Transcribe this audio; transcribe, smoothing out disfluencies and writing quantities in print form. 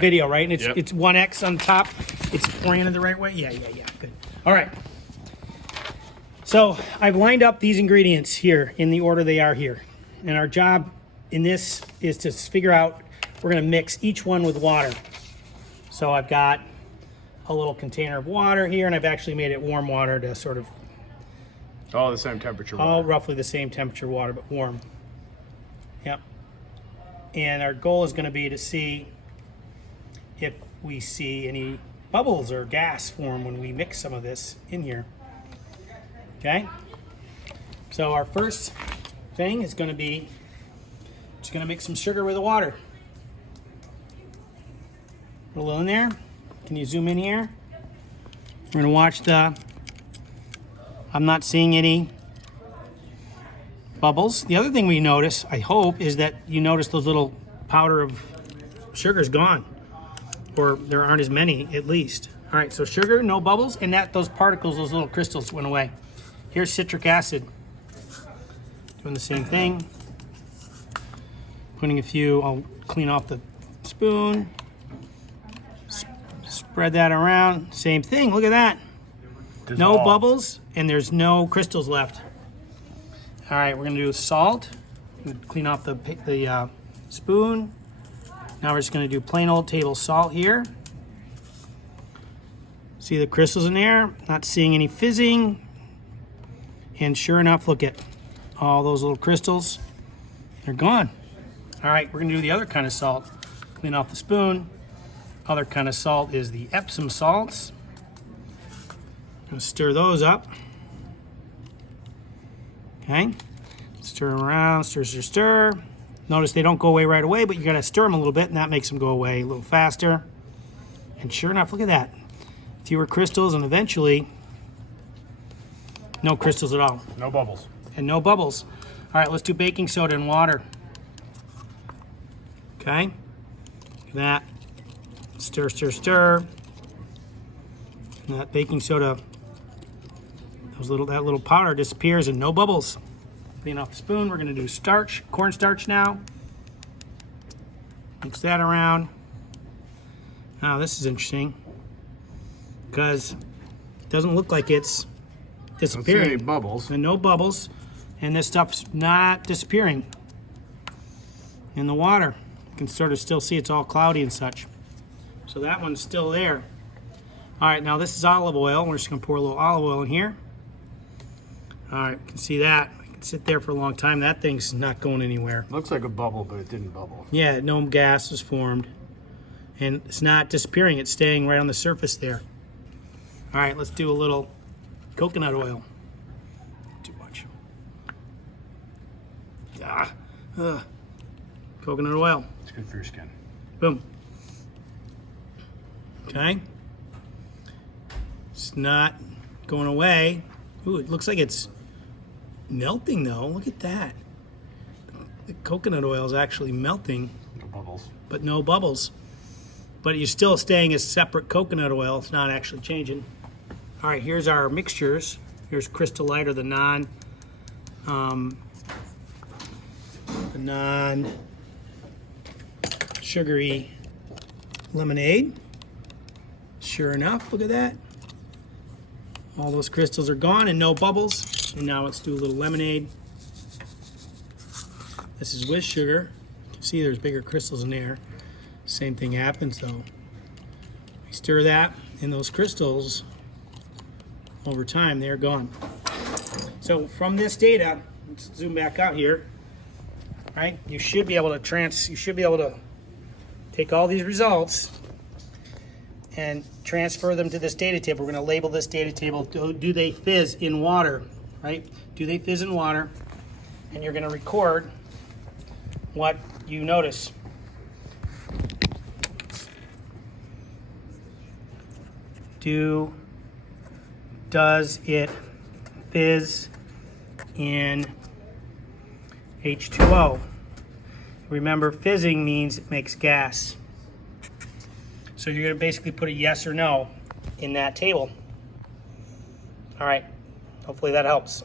video, right? And it's Yep. it's 1x on top. It's oriented the right way. Yeah, good. All right. So I've lined up these ingredients here in the order they are here. And our job in this is to figure out, we're gonna mix each one with water. So I've got a little container of water here, and I've actually made it warm water to sort of, All the same temperature. all roughly the same temperature water, but warm. Yep. And our goal is gonna be to see if we see any bubbles or gas form when we mix some of this in here. Okay? So our first thing is gonna be, just gonna mix some sugar with the water. Put a little in there. Can you zoom in here? We're gonna watch the, I'm not seeing any bubbles. The other thing we notice, I hope, is that you notice those little powder of sugar's gone. Or there aren't as many, at least. All right, so sugar, no bubbles, and that those particles, those little crystals went away. Here's citric acid. Doing the same thing. Putting a few, I'll clean off the spoon. Spread that around. Same thing, look at that. No bubbles, and there's no crystals left. All right, we're gonna do salt. Clean off the spoon. Now we're just gonna do plain old table salt here. See the crystals in there? Not seeing any fizzing. And sure enough, look at all those little crystals. They're gone. All right, we're gonna do the other kind of salt. Clean off the spoon. Other kind of salt is the Epsom salts. I'm gonna stir those up. Okay, stir them around, stir, stir, stir. Notice they don't go away right away, but you gotta stir them a little bit, and that makes them go away a little faster. And sure enough, look at that. Fewer crystals, and eventually, no crystals at all. No bubbles. And no bubbles. All right, let's do baking soda and water. Okay, look at that. Stir, stir, stir. And that baking soda, that little powder disappears and no bubbles. Clean off the spoon. We're gonna do starch, cornstarch now. Mix that around. Now this is interesting because it doesn't look like it's disappearing. Don't see any bubbles. And no bubbles, and this stuff's not disappearing in the water. You can sort of still see it's all cloudy and such. So that one's still there. All right, now this is olive oil. We're just gonna pour a little olive oil in here. All right, you can see that. It can sit there for a long time. That thing's not going anywhere. Looks like a bubble, but it didn't bubble. Yeah, no gas is formed. And it's not disappearing, it's staying right on the surface there. All right, let's do a little coconut oil. Too much. Coconut oil. It's good for your skin. Boom. Okay. It's not going away. Ooh, it looks like it's melting though. Look at that. The coconut oil is actually melting. No bubbles. But no bubbles. But you're still staying as separate coconut oil. It's not actually changing. All right, here's our mixtures. Here's Crystal Light, or the non-sugary lemonade. Sure enough, look at that. All those crystals are gone and no bubbles. And now let's do a little lemonade. This is with sugar. You can see there's bigger crystals in there. Same thing happens though. We stir that, and those crystals, over time, they're gone. So from this data, let's zoom back out here, right? You should be able to take all these results and transfer them to this data table. We're gonna label this data table, do they fizz in water, right? Do they fizz in water? And you're gonna record what you notice. Does it fizz in H2O? Remember, fizzing means it makes gas. So you're going to basically put a yes or no in that table. All right, hopefully that helps.